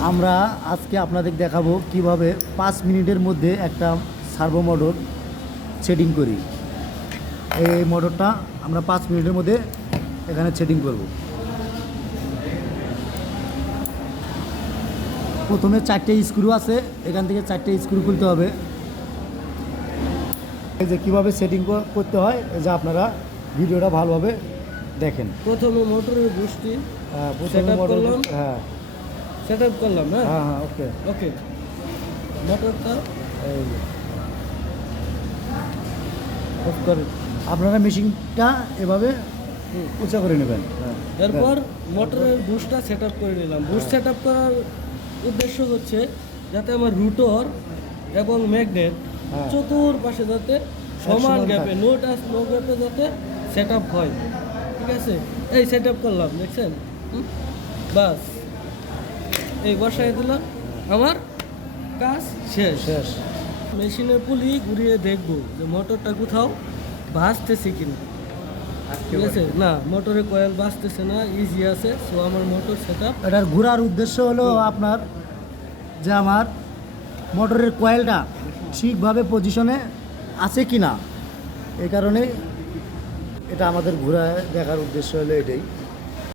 আমরা আজকে আপনাদের দেখাবো কীভাবে পাঁচ মিনিটের মধ্যে একটা সার্ভো মোটর সেটিং করি। এই মোটরটা আমরা পাঁচ মিনিটের মধ্যে এখানে সেটিং করব। প্রথমে চারটে স্ক্রু আছে এখান থেকে চারটে স্ক্রু খুলতে হবে। এই যে কীভাবে সেটিং করতে হয় এই যে আপনারা ভিডিওটা ভালোভাবে দেখেন। প্রথমে মোটরের বুস্টি হ্যাঁ, প্রথমে Setup মোটর হ্যাঁ। সেট আপ করলাম হ্যাঁ? হ্যাঁ হ্যাঁ ওকে ওকে মোটরটা এই। আপনারা মেশিনটা এভাবে উঁচা করে নেবেন। হ্যাঁ। এরপর মোটরের বুস্টটা সেট আপ করে নিলাম। বুস্ট সেট আপ করার উদ্দেশ্য হচ্ছে যাতে আমার রুটর এবং ম্যাগনেট। চতুর্পাশে যাতে সমান গ্যাপে। নো টাচ নো গ্যাপে যাতে সেট আপ হয়। ঠিক আছে? এই সেট আপ করলাম দেখছেন? বাস। এই বসাই দিলাম। আমার কাজ শেষ। শেষ। মেশিনের পুলি ঘুরিয়ে দেখব যে মোটরটা কোথাও ভাসতেছে কিনা। ঠিক আছে? না মোটরে কয়েল বাঁচতেছে না ইজি আছে। সো আমার মোটর সেট এটার ঘোরার উদ্দেশ্য হলো আপনার যে আমার মোটরের কয়েলটা ঠিকভাবে পজিশনে আছে কি না এই কারণে এটা আমাদের ঘোরা দেখার উদ্দেশ্য হলো এটাই।